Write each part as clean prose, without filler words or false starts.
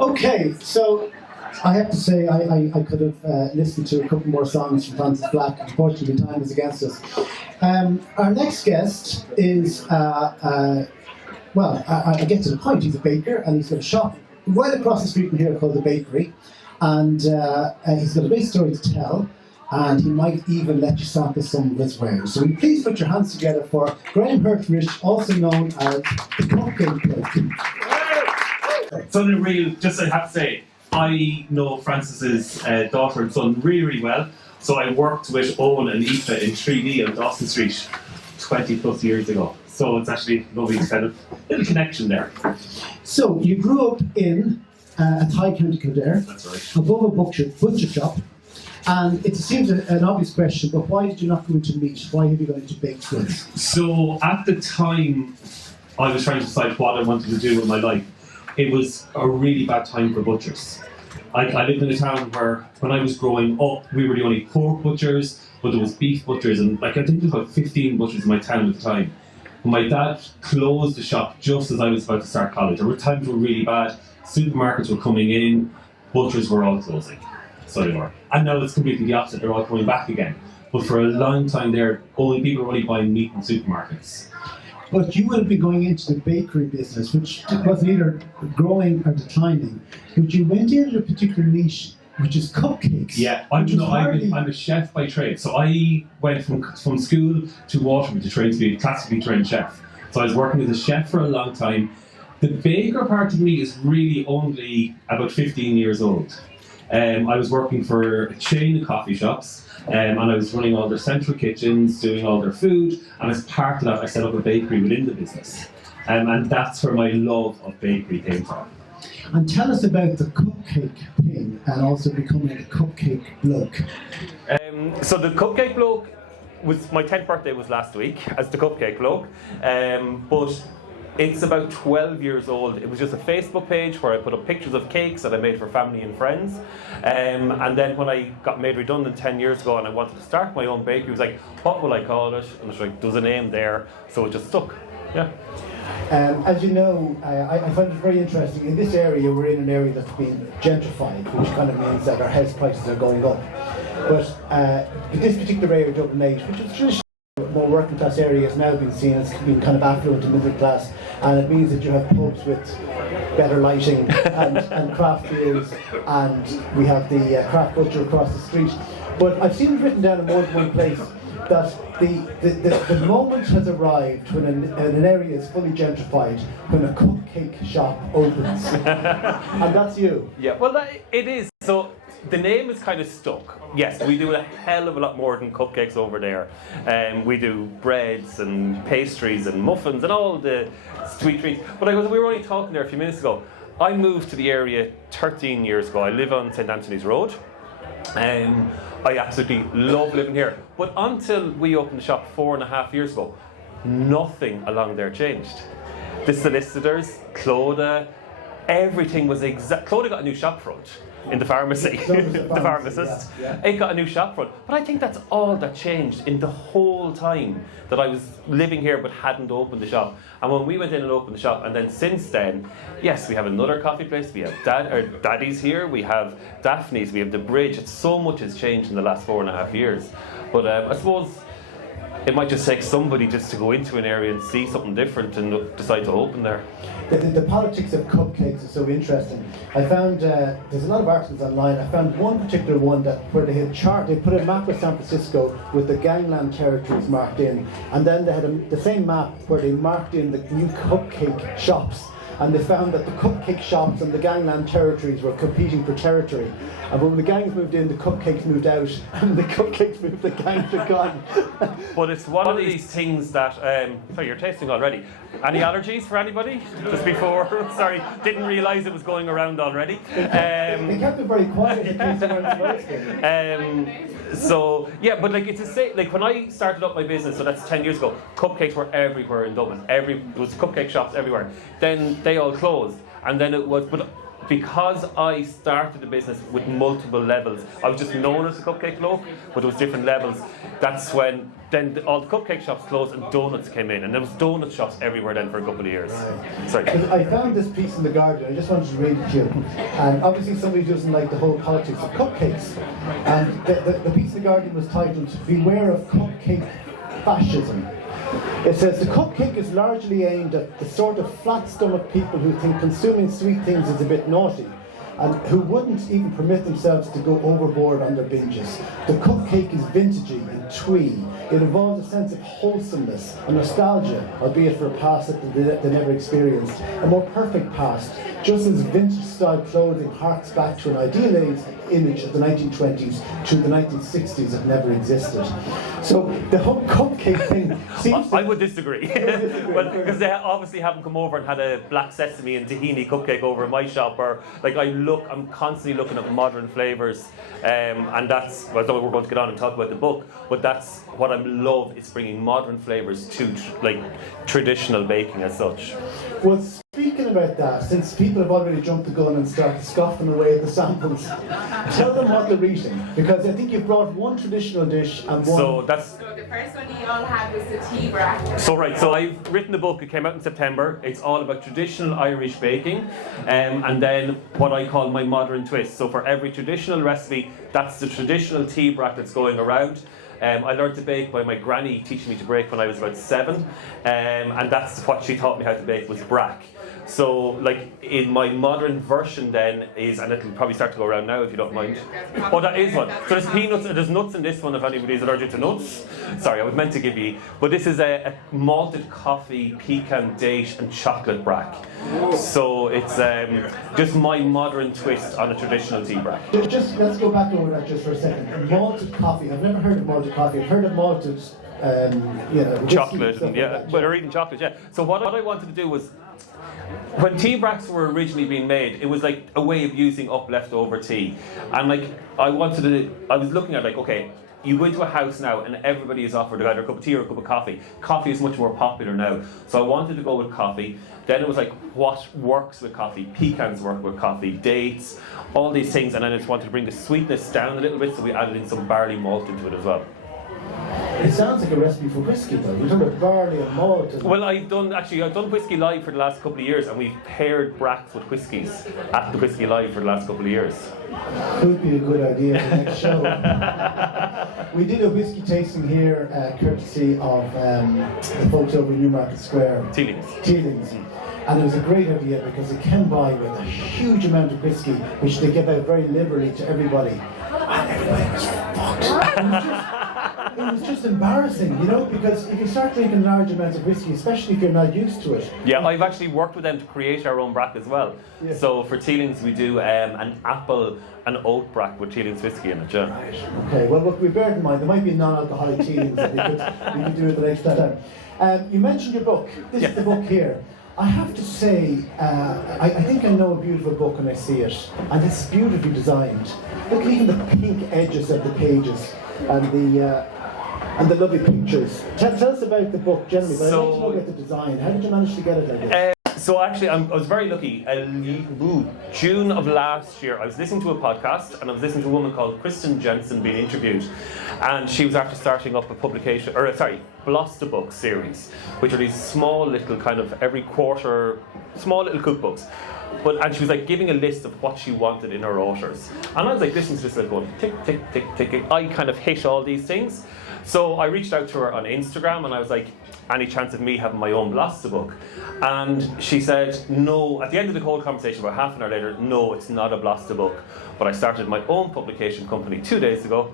Okay, so I have to say I could have listened to a couple more songs from Francis Black. Unfortunately, time is against us. Our next guest is, I get to the point. He's a baker and he's got a shop right across the street from here called The Bakery. And he's got a big story to tell. And he might even let you sample some of his wares. So will you please put your hands together for Graham Herterich, also known as the Cupcake Bloke. Something real, just I have to say, I know Francis's daughter and son really, really well. So I worked with Owen and Aoife in 3D on Dawson Street 20 plus years ago. So it's actually lovely kind of little connection there. So you grew up in a Thai County Kildare. That's right. Above a butcher shop. And it seems an obvious question, but why did you not go into meat? Why have you gone into baked goods? So at the time, I was trying to decide what I wanted to do with my life. It was a really bad time for butchers. I lived in a town where, when I was growing up, we were the only pork butchers, but there was beef butchers, and I think there was about 15 butchers in my town at the time. And my dad closed the shop just as I was about to start college. There were times were really bad. Supermarkets were coming in, butchers were all closing. So they were. And now it's completely the opposite, they're all coming back again. But for a long time there, people were only buying meat in supermarkets. But you would have been going into the bakery business, which wasn't either growing or declining, but you went into a particular niche, which is cupcakes. Yeah, I'm a chef by trade. So I went from school to Waterford to train to be a classically trained chef. So I was working as a chef for a long time. The baker part of me is really only about 15 years old. I was working for a chain of coffee shops, and I was running all their central kitchens, doing all their food, and as part of that I set up a bakery within the business. And that's where my love of bakery came from. And tell us about the cupcake thing and also becoming a Cupcake Bloke. So the Cupcake Bloke was, my 10th birthday was last week as the Cupcake Bloke, but it's about 12 years old. It was just a Facebook page where I put up pictures of cakes that I made for family and friends. And then when I got made redundant 10 years ago and I wanted to start my own bakery, it was like, what will I call it? And I was like, there's a name there. So it just stuck. Yeah. As you know, I find it very interesting. In this area, we're in an area that's been gentrified, which kind of means that our house prices are going up. But this particular area, Dublin 8, which is traditionally more working class area, has now been seen as being kind of affluent and middle class, and it means that you have pubs with better lighting and craft beers, and we have the craft butcher across the street. But I've seen it written down in more than one place that the moment has arrived when an area is fully gentrified, when a cupcake shop opens. And that's you. Yeah, well, it is. So the name is kind of stuck. Yes, we do a hell of a lot more than cupcakes over there. We do breads and pastries and muffins and all the sweet treats. But we were only talking there a few minutes ago. I moved to the area 13 years ago. I live on St. Anthony's Road. I absolutely love living here. But until we opened the shop 4.5 years ago, nothing along there changed. The solicitors, Clodagh, everything was exact. Clodagh got a new shop front in the pharmacy, the pharmacist. Yeah. It got a new shop front. But I think that's all that changed in the whole time that I was living here but hadn't opened the shop. And when we went in and opened the shop, and then since then, yes, we have another coffee place, we have Daddy's here, we have Daphne's, we have The Bridge. So much has changed in the last 4.5 years. But I suppose it might just take somebody just to go into an area and see something different and decide to open there. The politics of cupcakes is so interesting. I found there's a lot of articles online. I found one particular one where they put a map of San Francisco with the gangland territories marked in, and then they had the same map where they marked in the new cupcake shops. And they found that the cupcake shops and the gangland territories were competing for territory. And when the gangs moved in, the cupcakes moved out, and the cupcakes moved, the gangs are gone. But it's one of these things that, sorry, you're tasting already. Any allergies for anybody? Just before, sorry, didn't realise it was going around already. They kept it very quiet. So, yeah, but like it's a say, like when I started up my business, so that's 10 years ago, cupcakes were everywhere in Dublin. There was cupcake shops everywhere. Then they all closed, and then it was, but because I started the business with multiple levels, I was just known as a Cupcake Bloke, but there was different levels. That's when then all the cupcake shops closed and donuts came in, and there was donut shops everywhere then for a couple of years. Right. Sorry. I found this piece in The Guardian, I just wanted to read it to you. And obviously somebody who doesn't like the whole politics of cupcakes. And the piece in The Guardian was titled, "Beware of Cupcake Fascism." It says, "The cupcake is largely aimed at the sort of flat-stomached people who think consuming sweet things is a bit naughty, and who wouldn't even permit themselves to go overboard on their binges. The cupcake is vintagey and twee. It involves a sense of wholesomeness and nostalgia, albeit for a past that they never experienced, a more perfect past, just as vintage-style clothing harks back to an idealized image of the 1920s to the 1960s that never existed." So the whole cupcake thing seems I would disagree. Well, because they obviously haven't come over and had a black sesame and tahini cupcake over in my shop, or like I'm constantly looking at modern flavours, and that's, well, I don't know, we're going to get on and talk about the book, but that's what I love, is bringing modern flavours to traditional baking as such. Well, speaking about that, since people have already jumped the gun and started scoffing away at the samples, tell them what they're eating, because I think you've brought one traditional dish and one... So the first one you all had was the tea brack. So I've written the book, it came out in September. It's all about traditional Irish baking, and then what I call my modern twist. So for every traditional recipe, that's the traditional tea brack that's going around. I learned to bake by my granny teaching me to bake when I was about 7, and that's what she taught me how to bake, was brack. So, like, in my modern version then is, and it'll probably start to go around now if you don't mind. Oh, that is one. So there's peanuts, there's nuts in this one if anybody's allergic to nuts. Sorry, I was meant to give you, but this is a malted coffee, pecan, date and chocolate brack. So it's just my modern twist on a traditional tea brack. Just let's go back over that just for a second. Malted coffee. I've never heard of malted coffee. I've heard of malted, chocolate, and yeah. well, they're eating chocolate, yeah. So what I wanted to do was, when tea bracks were originally being made, it was like a way of using up leftover tea, and like I was looking at, like, okay, you go into a house now and everybody is offered either a cup of tea or a cup of coffee. Coffee is much more popular now, so I wanted to go with coffee. Then it was like, what works with coffee? Pecans work with coffee, dates, all these things, and then I just wanted to bring the sweetness down a little bit, so we added in some barley malt into it as well. It sounds like a recipe for whiskey, though. You're talking about barley and malt. Well, I've done Whiskey Live for the last couple of years, and we've paired bracks with whiskies at the Whiskey Live for the last couple of years. Could be a good idea for the next show. We did a whiskey tasting here, courtesy of the folks over in Newmarket Square. Teelings. And it was a great idea because it came by with a huge amount of whiskey, which they give out very liberally to everybody. And everybody was fucked. It was just embarrassing, because if you start drinking large amounts of whiskey, especially if you're not used to it. Yeah, I've actually worked with them to create our own brack as well. Yeah. So for Teelings we do an apple and oat brack with Teelings whiskey in it, yeah. Right. Okay, well, look, we bear in mind, there might be non-alcoholic Teelings that we could do it the next time. You mentioned your book. This is the book here. I have to say, I think I know a beautiful book when I see it, and it's beautifully designed. Look at even the pink edges of the pages and the lovely pictures. Tell us about the book generally, but I'd like to know about the design. How did you manage to get it like this? So actually, I was very lucky. June of last year, I was listening to a podcast, and I was listening to a woman called Kristen Jensen being interviewed, and she was actually starting up a publication, Bloss the Book series, which are these small little kind of every quarter, small little cookbooks. And she was like giving a list of what she wanted in her authors. And I was like listening to this, like going tick, tick, tick, tick. I kind of hit all these things. So I reached out to her on Instagram and I was like, any chance of me having my own Bloss the Book? And she said, no. At the end of the whole conversation, about half an hour later, no, it's not a Bloss the Book. But I started my own publication company 2 days ago,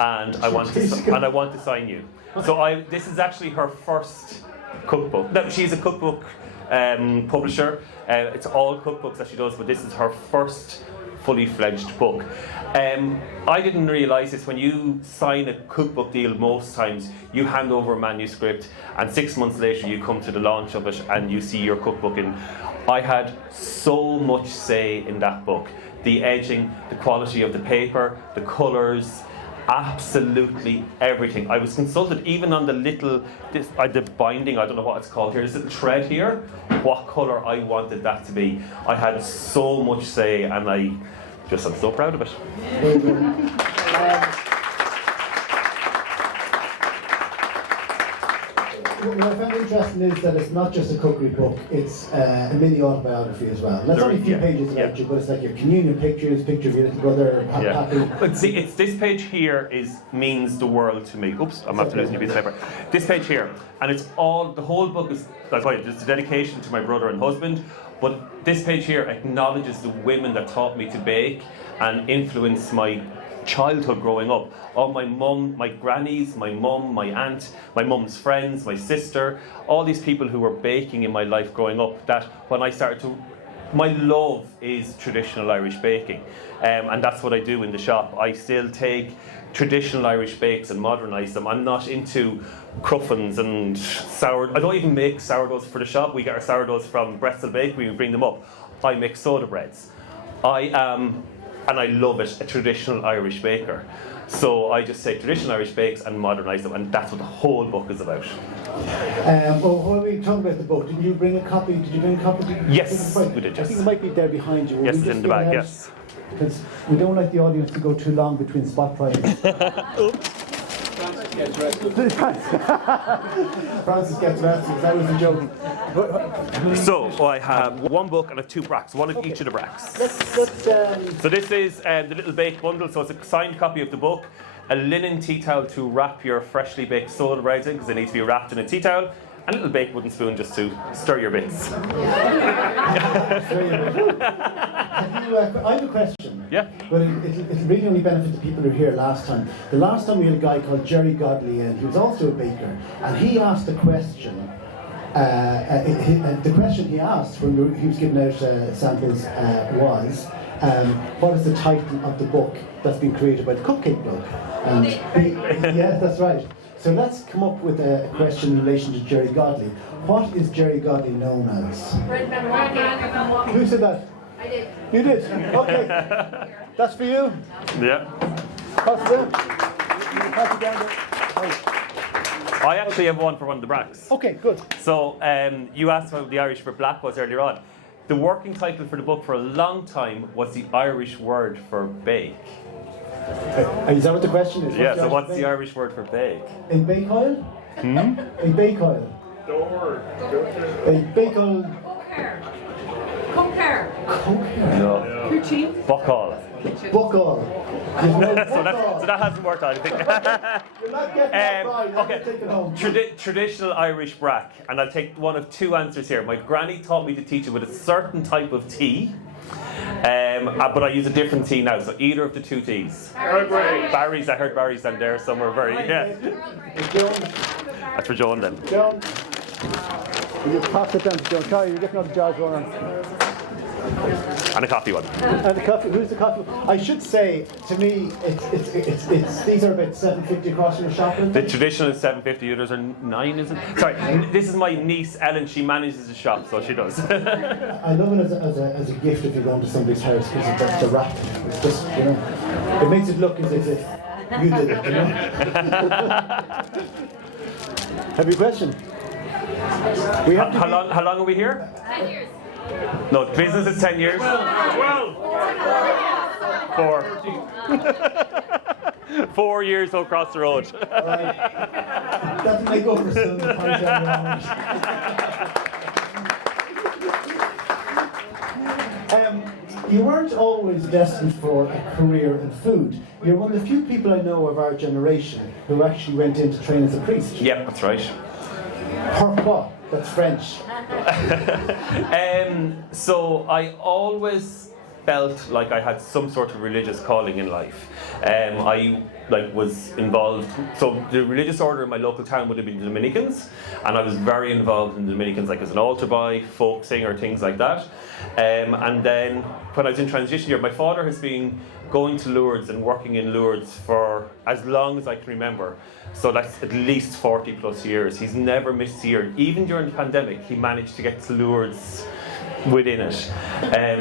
and I want to sign you. So this is actually her first cookbook. No, she's a cookbook publisher. It's all cookbooks that she does, but this is her first fully fledged book. I didn't realise this. When you sign a cookbook deal, most times you hand over a manuscript, and 6 months later you come to the launch of it and you see your cookbook. And I had so much say in that book. The edging, the quality of the paper, the colours, Absolutely everything. I was consulted even on the the binding, I don't know what it's called here, this little thread here, what colour I wanted that to be. I had so much say, and I'm so proud of it. What I found interesting is that it's not just a cookery book, it's a mini autobiography as well. That's only a few pages about you, but it's like your communion pictures, picture of your little brother, happy. But see, it's this page here means the world to me. Oops, I'm after losing a piece of paper. This page here, and the whole book is, it's a dedication to my brother and husband, but this page here acknowledges the women that taught me to bake and influenced my childhood growing up. All my mum, my grannies, my mum, my aunt, my mum's friends, my sister, all these people who were baking in my life growing up, that when I started to, my love is traditional Irish baking, and that's what I do in the shop. I still take traditional Irish bakes and modernise them. I'm not into cruffins and I don't even make sourdoughs for the shop. We get our sourdoughs from Bretzel Bakery, we bring them up. I make soda breads. I am, and I love it, a traditional Irish baker. So I just take traditional Irish bakes and modernise them, and that's what the whole book is about. Well, while we talk about the book, did you bring a copy? Yes, we did. I think it might be there behind you. Yes, it's in the bag, yes. Because we don't like the audience to go too long between spot prizes. Francis gets rested, that was a joke. So I have one book and I have two bracks, one of each of the bracks. So this is the little baked bundle, so it's a signed copy of the book, a linen tea towel to wrap your freshly baked soda breads in, because they need to be wrapped in a tea towel, and a little baked wooden spoon just to stir your bits. I have a question. Yeah. But it'll really only benefit the people who were here last time. The last time we had a guy called Gerry Godley in, he was also a baker, and he asked a question. The question he asked when he was giving out samples was, what is the title of the book that's been created by the Cupcake Bloke? And yeah, that's right. So let's come up with a question in relation to Gerry Godley. What is Gerry Godley known as? Who said that? I did. You did? Okay. That's for you. Yeah. Pass it down. Pass it down. I actually have one for one of the bracks. Okay, good. So you asked what the Irish for black was earlier on. The working title for the book for a long time was the Irish word for bake. Is that what the question is? Yeah, so what's the Irish word for bake? A bake oil? A bake oil. A bake oil. Cooker. No. Poutine. Bocall. Book oil. So that hasn't worked out, I think. You're not getting that right. Okay. Take it home. Traditional Irish brack, and I'll take one of two answers here. My granny taught me to teach it with a certain type of tea, but I use a different tea now, so either of the two teas. Barry's, I heard Barry's down there somewhere That's for Joan then. Joan. You pass it down to Joan. Sorry, you're getting all the jars going on. And a coffee one. And the coffee, who's the coffee? I should say, to me, it's these are about $7.50 across your shop. The traditional is $7.50, others are $9, is it? Sorry, this is my niece Ellen. She manages the shop, so she does. I love it as a gift if you go into somebody's house, because it's the wrap. It's just, it makes it look as if you did it. Have you a question? How long are we here? 10 years. No, business is 10 years. 12. 4. 4 years across the road. All right. Doesn't make up for still the point you weren't always destined for a career in food. You're one of the few people I know of our generation who actually went in to train as a priest. Yep, that's right. Pourquoi? That's French. So I always felt like I had some sort of religious calling in life. I was involved. So the religious order in my local town would have been the Dominicans, and I was very involved in the Dominicans, like as an altar boy, folk singer, things like that. And then when I was in transition year, my father has been going to Lourdes and working in Lourdes for as long as I can remember. So that's at least 40 plus years. He's never missed a year. Even during the pandemic, he managed to get to Lourdes within it.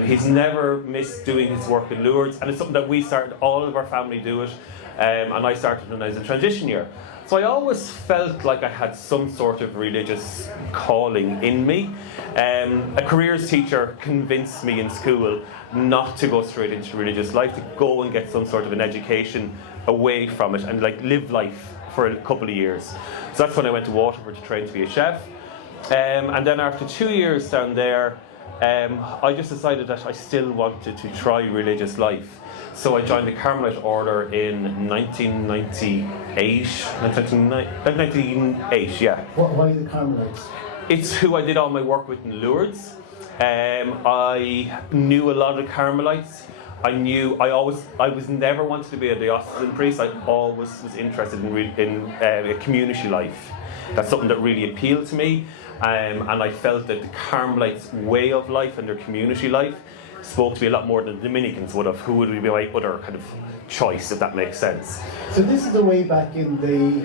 He's never missed doing his work in Lourdes, and it's something that we started, all of our family do it, and I started when I was in transition year. So I always felt like I had some sort of religious calling in me. A careers teacher convinced me in school not to go straight into religious life, to go and get some sort of an education away from it and like live life for a couple of years. So that's when I went to Waterford to train to be a chef. And then after 2 years down there, I just decided that I still wanted to try religious life. So I joined the Carmelite order in 1998, yeah. Why the Carmelites? It's who I did all my work with in Lourdes. I knew a lot of Carmelites. I was never wanted to be a diocesan priest. I always was interested in community life. That's something that really appealed to me. And I felt that the Carmelites' way of life and their community life spoke to me a lot more than the Dominicans would have, who would be my other kind of choice, if that makes sense. So this is the way back in the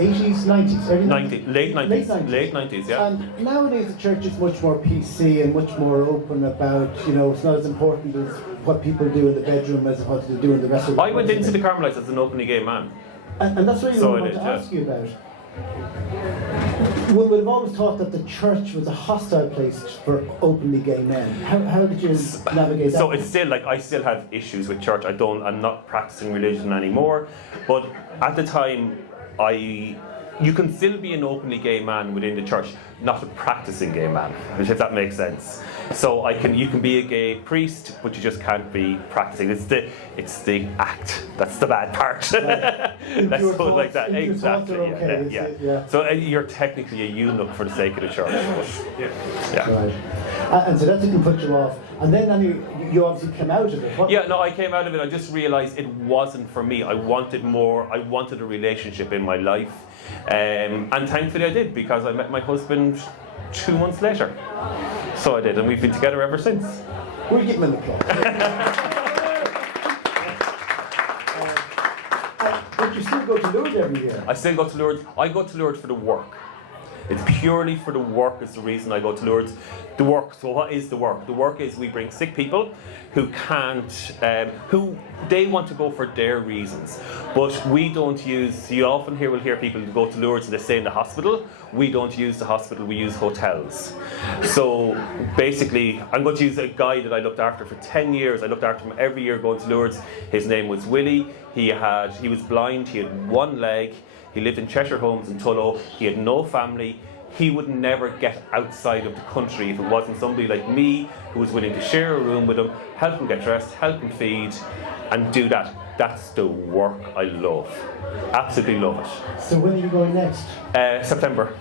80s, 90s, early 90s, late 90s, yeah. And nowadays the church is much more PC and much more open about, it's not as important as what people do in the bedroom as what they do in the rest of the I went into the Carmelites as an openly gay man. And that's what I wanted to ask you about. We've always thought that the church was a hostile place for openly gay men. How did you navigate that? So it's still I still have issues with church. I'm not practicing religion anymore. But at the time, you can still be an openly gay man within the church, not a practicing gay man, if that makes sense. So you can be a gay priest, but you just can't be practicing. It's the act that's the bad part. Let's put it like that. Exactly. Okay, yeah. So you're technically a eunuch for the sake of the church. Yeah. Right. And so that didn't put you off. And then you obviously came out of it. I came out of it. I just realised it wasn't for me. I wanted more. I wanted a relationship in my life. And thankfully I did, because I met my husband 2 months later. So I did, and we've been together ever since. We'll give him an applause. But you still go to Lourdes every year? I still go to Lourdes. I go to Lourdes for the work. It's purely for the work is the reason I go to Lourdes. The work, so what is the work? The work is we bring sick people who can't, who they want to go for their reasons. But we don't use, you often will hear people who go to Lourdes and they stay in the hospital. We don't use the hospital, we use hotels. So basically, I'm going to use a guy that I looked after for 10 years. I looked after him every year going to Lourdes. His name was Willie. He was blind, he had one leg. He lived in Cheshire Homes in Tullow. He had no family. He would never get outside of the country if it wasn't somebody like me who was willing to share a room with him, help him get dressed, help him feed, and do that. That's the work I love. Absolutely love it. So when are you going next? September.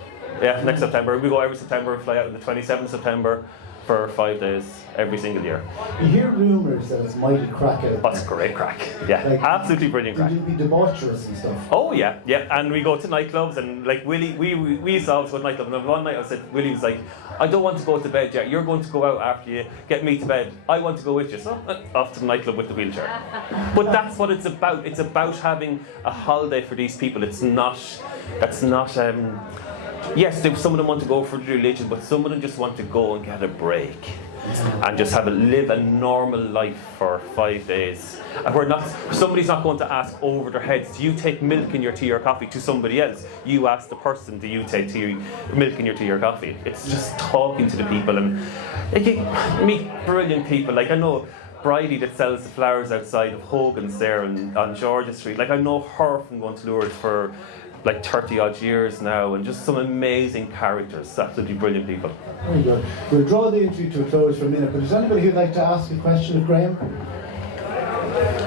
Yeah, next September. We go every September, fly out on the 27th of September for 5 days every single year. You hear rumours that it's mighty crack out. That's great crack. Yeah, absolutely brilliant crack. You be debaucherous and stuff. Oh yeah, and we go to nightclubs and like Willie, we used to always go to nightclubs. And one night I said, Willie was like, I don't want to go to bed yet. You're going to go out after you get me to bed. I want to go with you. So off to the nightclub with the wheelchair. But that's what it's about. It's about having a holiday for these people. Yes, some of them want to go for religion, but some of them just want to go and get a break and just live a normal life for 5 days. And somebody's not going to ask over their heads, do you take milk in your tea or coffee, to somebody else. You ask the person, do you take milk in your tea or coffee? It's just talking to the people, and you meet brilliant people. Like I know Bridie that sells the flowers outside of Hogan's there on Georgia Street. Like I know her from going to Lourdes for like 30 odd years now, and just some amazing characters, absolutely brilliant people. Very good. We'll draw the interview to a close for a minute, but is there anybody who'd like to ask a question of Graham?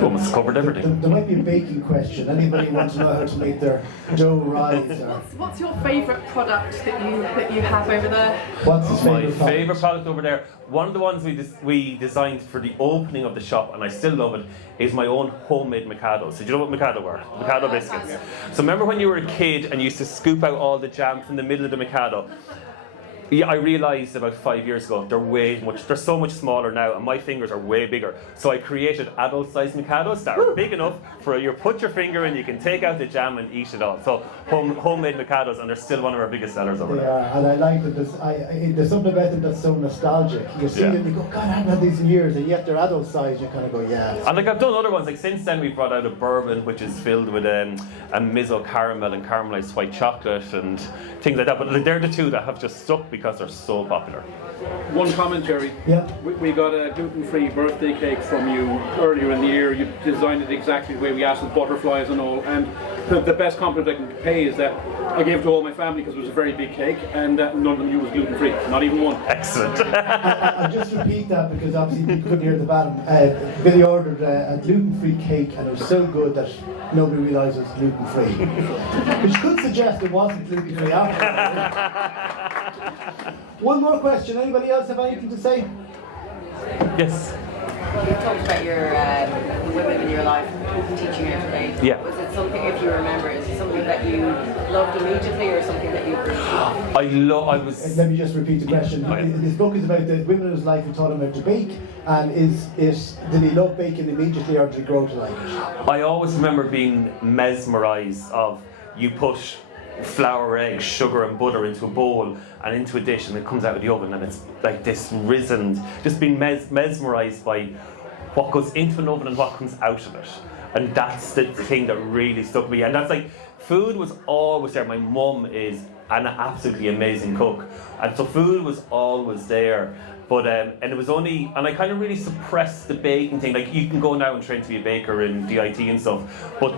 Almost covered everything. There might be a baking question. Anybody want to know how to make their dough rise? What's your favourite product that you have over there? What's his my favourite product over there? One of the ones we designed for the opening of the shop, and I still love it, is my own homemade Mikado. So do you know what Mikado were? Mikado biscuits. So remember when you were a kid and you used to scoop out all the jam from the middle of the Mikado? Yeah, I realised about 5 years ago they're so much smaller now, and my fingers are way bigger. So I created adult-sized Mikados that are big enough for you put your finger in, you can take out the jam and eat it all. So homemade Mikados, and they're still one of our biggest sellers over there. Yeah, and I like that there's something about them that's so nostalgic. You see them, you go, God, I haven't had these in years, and yet they're adult size. You kind of go, yeah. And like I've done other ones, like since then we've brought out a bourbon which is filled with a miso caramel and caramelized white chocolate and things like that. But they're the two that have just stuck because they're so popular. One comment, Gerry. Yeah. We got a gluten-free birthday cake from you earlier in the year. You designed it exactly the way we asked, with butterflies and all. And the best compliment I can pay is that I gave it to all my family because it was a very big cake, and none of them knew it was gluten-free. Not even one. Excellent. I'll just repeat that because obviously people couldn't hear the bottom. Billy ordered a gluten-free cake, and it was so good that nobody realised it was gluten-free. Which could suggest it wasn't gluten-free after all. One more question. Anybody else have anything to say? Yes. You talked about your the women in your life teaching you how to bake. Yeah. Was it something, if you remember, is it something that you loved immediately, or something that you? Let me just repeat the question. This book is about the women in his life who taught him how to bake, and did he love baking immediately, or did he grow to like it? I always remember being mesmerised of you put flour, eggs, sugar and butter into a bowl and into a dish, and it comes out of the oven and it's like this risen, just being mesmerised by what goes into an oven and what comes out of it. And that's the thing that really stuck with me. And that's like, food was always there. My mum is an absolutely amazing cook, and so food was always there. But and it was only, and I kind of really suppressed the baking thing. Like, you can go now and train to be a baker in DIT and stuff, but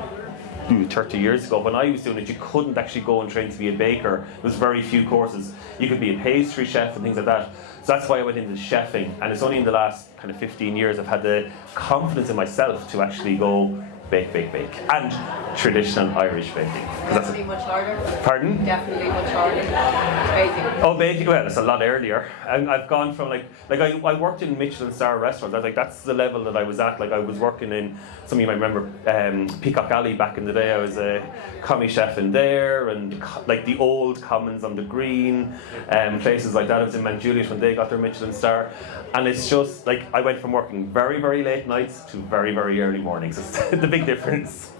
30 years ago when I was doing it, you couldn't actually go and train to be a baker. There was very few courses. You could be a pastry chef and things like that. So that's why I went into chefing, and it's only in the last kind of 15 years I've had the confidence in myself to actually go bake. And traditional Irish baking. Definitely much harder. Pardon? Definitely much harder. Baking. Oh, baking, well, it's a lot earlier. I've gone from like I worked in Michelin star restaurants. I was like, that's the level that I was at. Like, I was working in, some of you might remember Peacock Alley back in the day. I was a commis chef in there, and like the old Commons on the Green, places like that. I was in Mount Juliet when they got their Michelin star. And it's just like, I went from working very, very late nights to very, very early mornings. It's the big difference.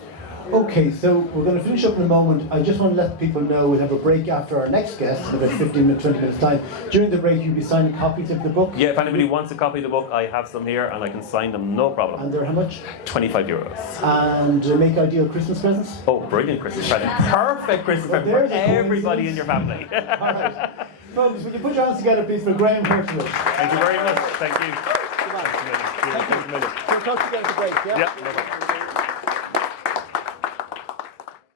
Okay, so we're going to finish up in a moment. I just want to let people know we'll have a break after our next guest in about 15 minutes, 20 minutes time. During the break, you'll be signing copies of the book. Yeah, if anybody wants a copy of the book, I have some here and I can sign them, no problem. And they're how much? €25. And make ideal Christmas presents? Oh, brilliant Christmas present. Perfect Christmas present for everybody in your family. All right. Folks, would you put your hands together, please, for Graham Herterich? Thank you very much. Thank you. Come on. Thank you. We'll talk to you again at the break, yeah? Yeah, no problem.